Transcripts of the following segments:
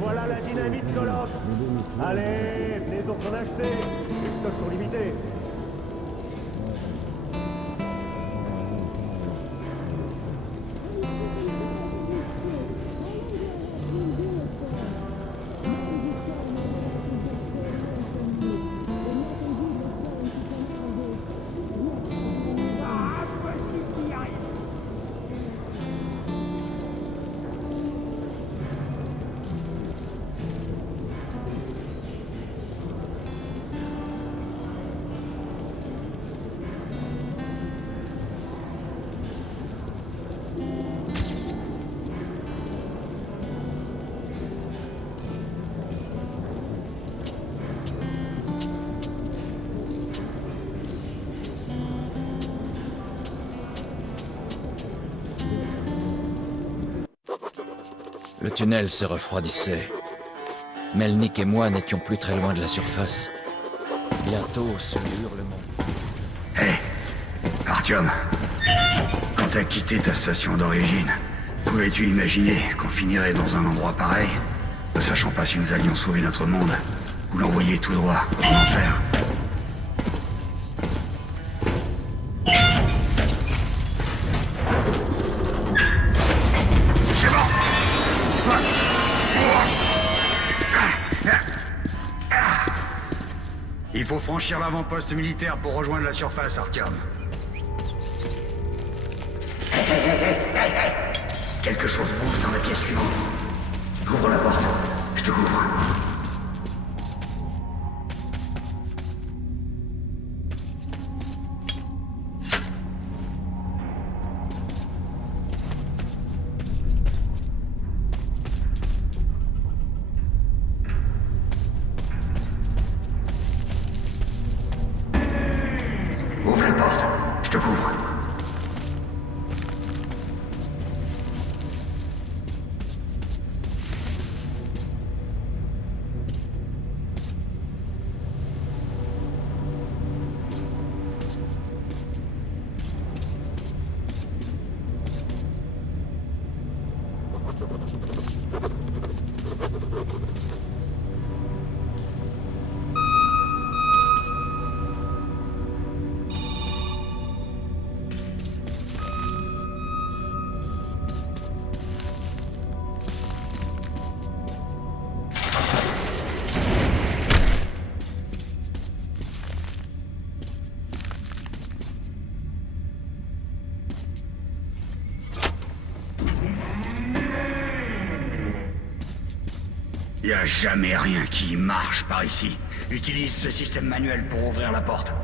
Voilà la dynamite collante. Allez, venez donc en acheter. Les stocks sont limités. Le tunnel se refroidissait. Melnik et moi n'étions plus très loin de la surface. Bientôt, sous les hurlements. Hé, Artyom, quand t'as quitté ta station d'origine, pouvais-tu imaginer qu'on finirait dans un endroit pareil, ne sachant pas si nous allions sauver notre monde, ou l'envoyer tout droit en enfer? Il faut franchir l'avant-poste militaire pour rejoindre la surface, Artyom. Quelque chose bouge dans la pièce suivante. Ouvre la porte, je te couvre. Ouvre la porte, je te couvre. Y a jamais rien qui marche par ici. Utilise ce système manuel pour ouvrir la porte.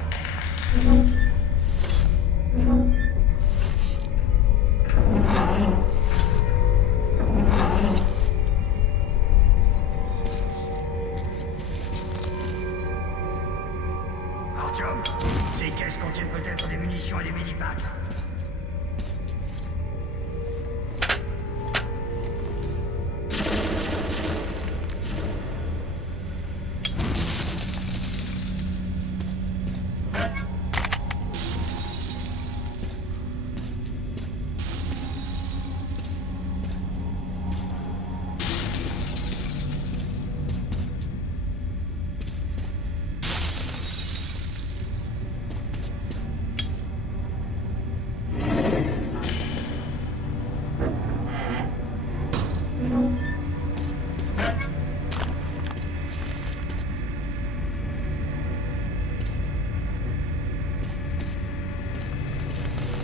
Artyom, ces caisses contiennent peut-être des munitions et des mini-packs.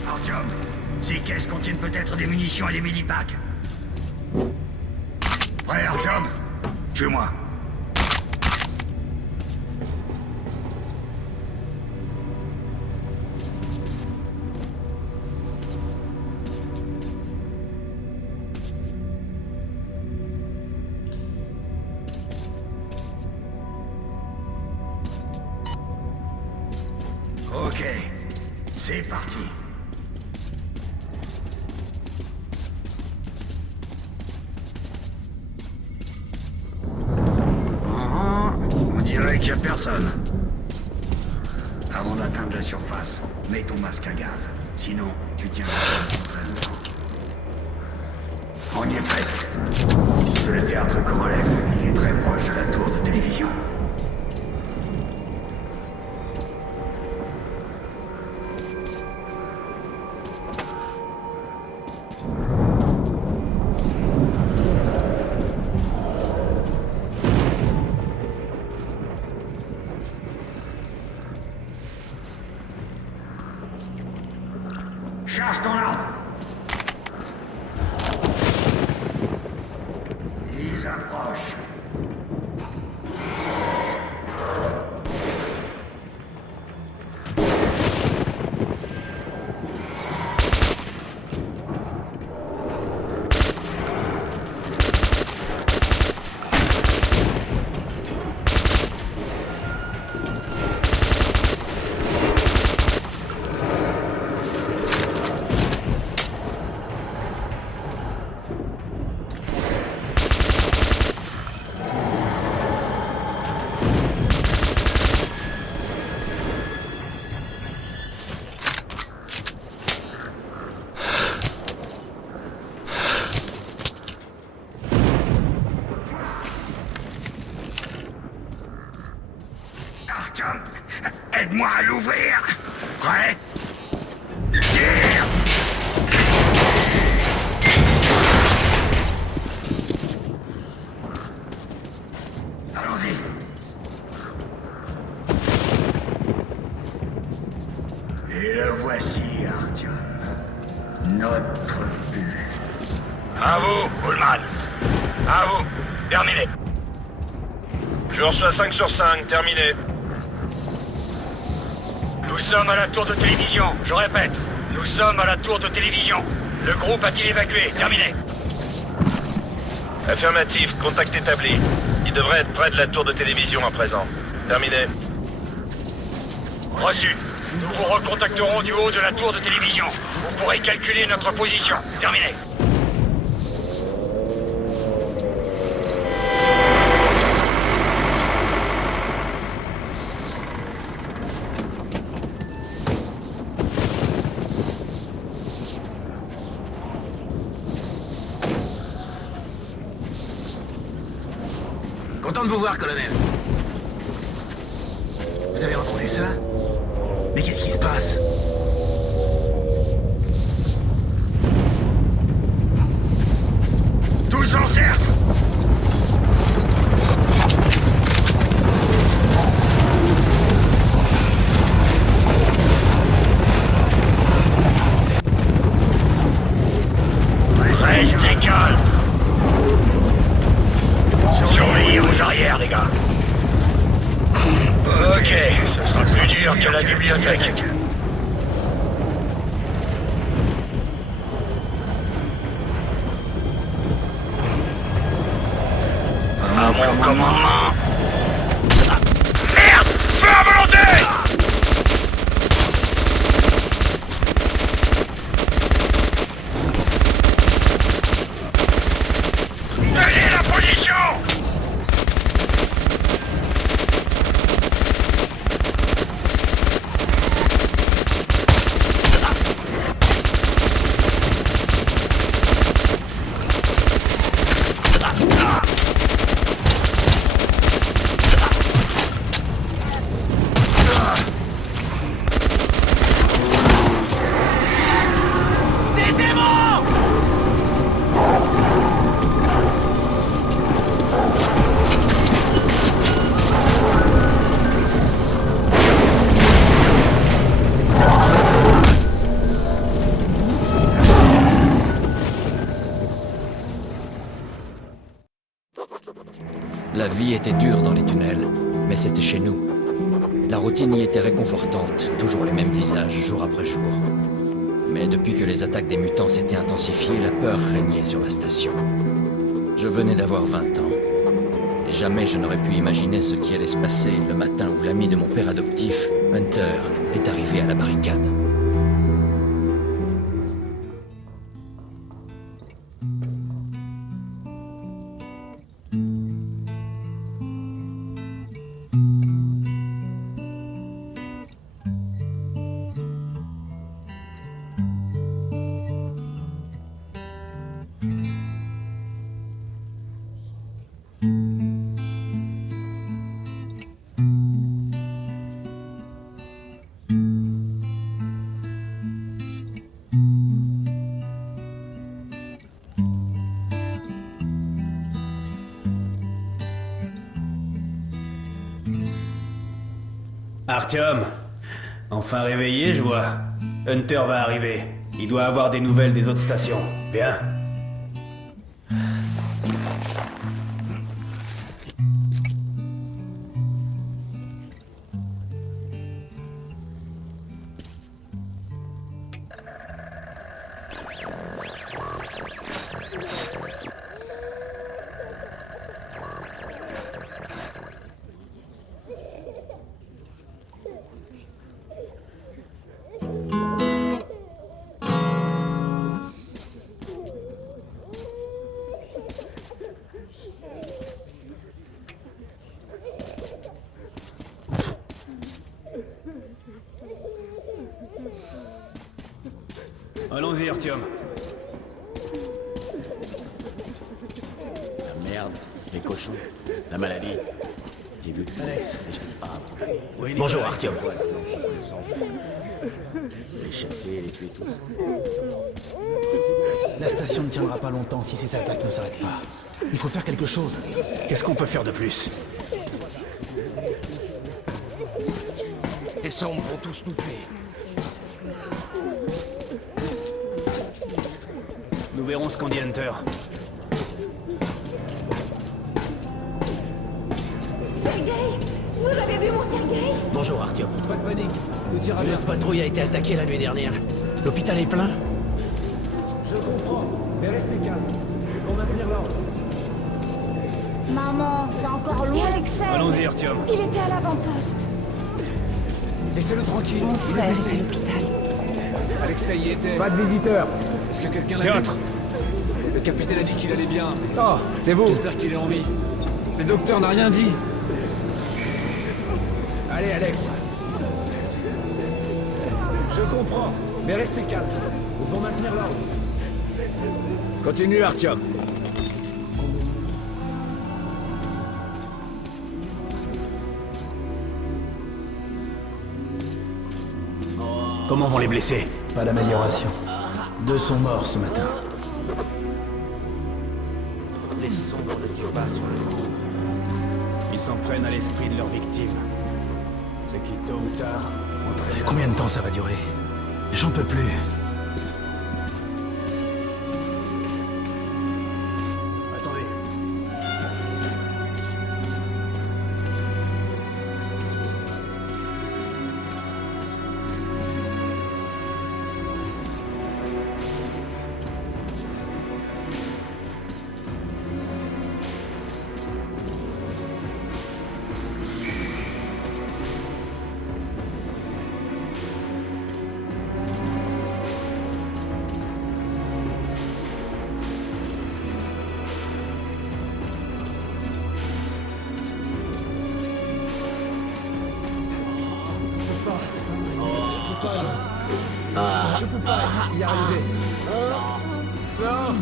Artyom, ces caisses contiennent peut-être des munitions et des mini-packs. Prêt, Artyom? Tue-moi. Ok, c'est parti. On dirait qu'il n'y a personne. Avant d'atteindre la surface, mets ton masque à gaz. Sinon, tu tiens très longtemps. On y est presque. C'est le théâtre Korolev. Il est très proche de la tour de télévision. Charge ton arme. Ils approchent. Artyom, aide-moi à l'ouvrir. Prêt? Tire! Allons-y. Et le voici, Artyom. Notre but. À vous, Ullman. À vous. Terminé. Je reçois 5 sur 5. Terminé. Nous sommes à la tour de télévision. Je répète. Nous sommes à la tour de télévision. Le groupe a-t-il évacué? Terminé. Affirmatif. Contact établi. Il devrait être près de la tour de télévision à présent. Terminé. Reçu. Nous vous recontacterons du haut de la tour de télévision. Vous pourrez calculer notre position. Terminé. Content de vous voir, colonel. Vous avez entendu ça? Mais qu'est-ce qui se passe? Tous en cercle! Restez calme. Surveillez vos arrières, les gars. Ok, ce sera plus dur que la bibliothèque. À mon commandement. Merde! Feu à volonté! Tenez la position! La vie était dure dans les tunnels, mais c'était chez nous. La routine y était réconfortante, toujours les mêmes visages, jour après jour. Mais depuis que les attaques des mutants s'étaient intensifiées, la peur régnait sur la station. Je venais d'avoir 20 ans, et jamais je n'aurais pu imaginer ce qui allait se passer le matin où l'ami de mon père adoptif Hunter est arrivé à la barricade. Artyom, enfin réveillé, je vois. Hunter va arriver. Il doit avoir des nouvelles des autres stations. Bien. Allons-y, Artyom. La merde, les cochons, la maladie. J'ai vu Alex, mais je ne peux pas approcher. Oui, Bonjour, Artyom. Les chasser, les tuer tous. La station ne tiendra pas longtemps si ces attaques ne s'arrêtent pas. Il faut faire quelque chose. Qu'est-ce qu'on peut faire de plus? Les sombres vont tous nous tuer. Nous verrons ce qu'en dit Hunter. Sergei! Vous avez vu mon Sergei? Bonjour, Artyom. Pas de panique, tout ira bien. Notre patrouille a été attaquée la nuit dernière. L'hôpital est plein. Je comprends, mais restez calme. Pour maintenir l'ordre. Maman, c'est encore loin. Et Alexei? Allons-y, Artyom. Il était à l'avant-poste. Laissez-le tranquille. Mon Il est frère est blessé. à l'hôpital. Alexei y était. Pas de visiteurs. Est-ce que quelqu'un l'a vu? Piotr! Le capitaine a dit qu'il allait bien. Oh, c'est vous. J'espère qu'il est en vie. Le docteur n'a rien dit. Allez, Alex. Je comprends, mais restez calme. Nous devons maintenir l'ordre. Continue, Artyom. Comment vont les blessés? Pas d'amélioration. 2 sont morts ce matin. Les sombres ne tuent pas sur le coup. Ils s'en prennent à l'esprit de leurs victimes. C'est qui, tôt ou tard, entraîne... Combien de temps ça va durer? J'en peux plus. Attendez. Je peux pas y arriver. Non.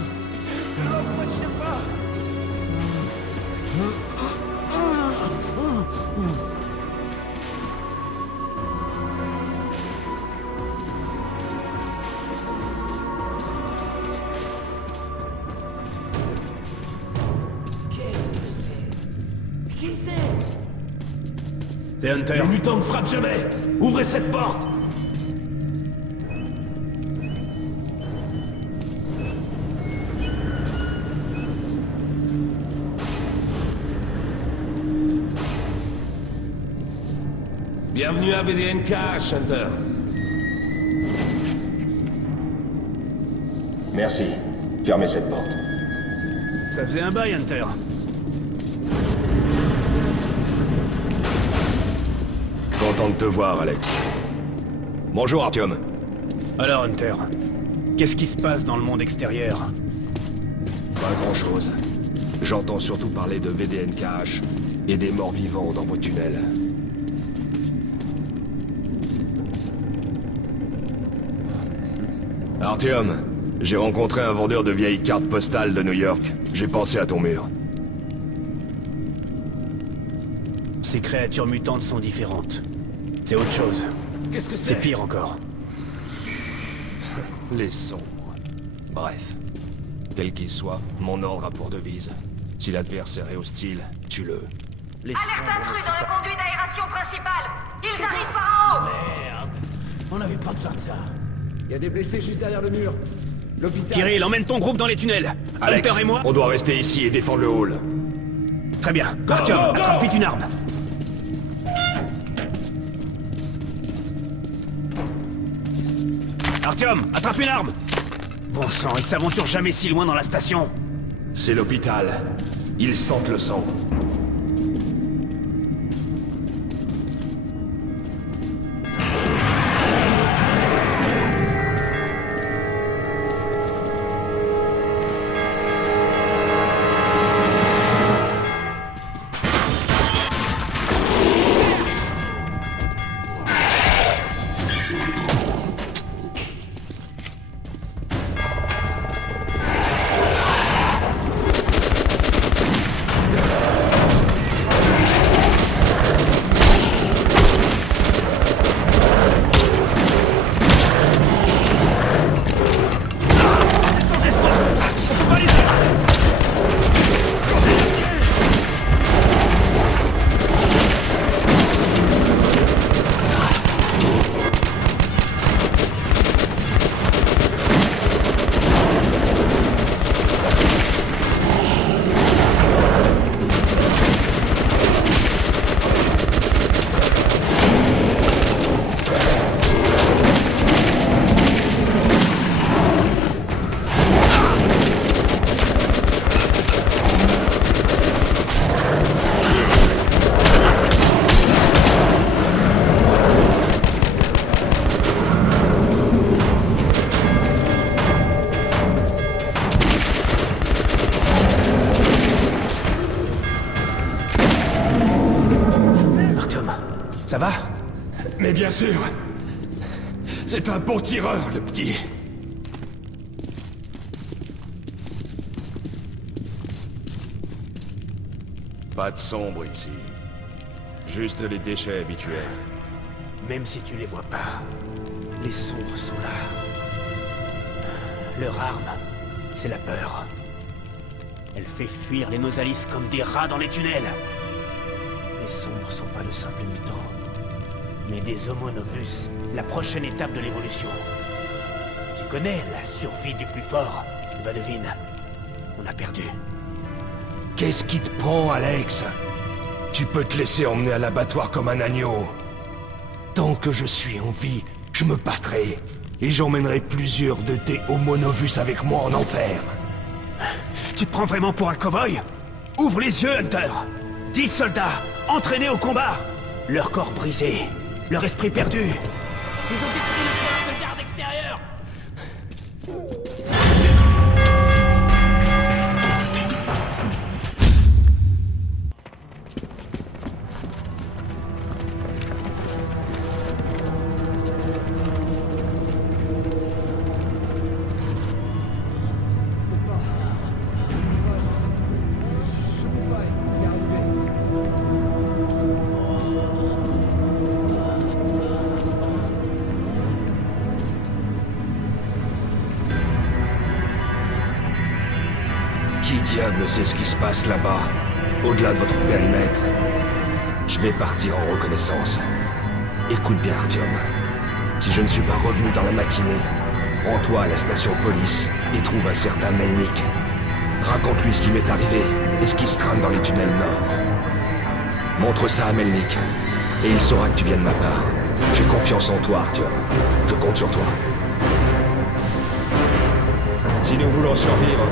C'est Hunter. Les mutants ne frappent jamais. Ouvrez cette porte. Bienvenue à VDNK, Hunter. Merci. Fermez cette porte. Ça faisait un bail, Hunter. content de te voir, Alex. Bonjour, Artyom. Alors, Hunter, qu'est-ce qui se passe dans le monde extérieur? Pas grand-chose. J'entends surtout parler de VDNKH et des morts vivants dans vos tunnels. Artyom, j'ai rencontré un vendeur de vieilles cartes postales de New York. J'ai pensé à ton mur. Ces créatures mutantes sont différentes. C'est autre chose. Qu'est-ce que c'est? C'est pire encore. Les sombres. Bref. Quel qu'il soit, mon ordre a pour devise. Si l'adversaire est hostile, tue-le. Les Alerte sombres intrus ne dans font le pas- conduit d'aération principal. Ils arrivent par en haut. Merde. On n'avait pas besoin de ça. Il y a des blessés juste derrière le mur. L'hôpital... Kirill, emmène ton groupe dans les tunnels. Alex, Hunter et moi... on doit rester ici et défendre le hall. Très bien. Artyom, attrape vite une arme. Artyom, attrape une arme. Bon sang, ils s'aventurent jamais si loin dans la station. C'est l'hôpital. Ils sentent le sang. Ça va? Mais bien sûr. C'est un bon tireur, le petit. Pas de sombre ici. Juste les déchets habituels. Même si tu les vois pas, les sombres sont là. Leur arme, c'est la peur. Elle fait fuir les Nosalis comme des rats dans les tunnels. Les sombres sont pas de simples mutants, mais des Homo Novus, la prochaine étape de l'évolution. Tu connais la survie du plus fort? Bah devine, on a perdu. Qu'est-ce qui te prend, Alex? Tu peux te laisser emmener à l'abattoir comme un agneau. Tant que je suis en vie, je me battrai. Et j'emmènerai plusieurs de tes Homo Novus avec moi en enfer. Tu te prends vraiment pour un cow-boy? Ouvre les yeux, Hunter! 10 soldats, entraînés au combat! Leur corps brisé, leur esprit perdu. Ils ont détruit le poste de garde extérieur. Qui diable sait ce qui se passe là-bas, au-delà de votre périmètre? Je vais partir en reconnaissance. Écoute bien, Artyom. Si je ne suis pas revenu dans la matinée, rends-toi à la station police et trouve un certain Melnik. Raconte-lui ce qui m'est arrivé et ce qui se trame dans les tunnels nord. Montre ça à Melnik, et il saura que tu viens de ma part. J'ai confiance en toi, Artyom. Je compte sur toi. Si nous voulons survivre,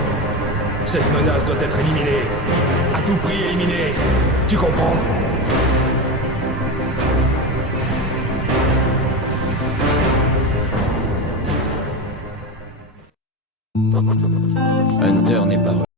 cette menace doit être éliminée. À tout prix éliminée. Tu comprends? Hunter n'est pas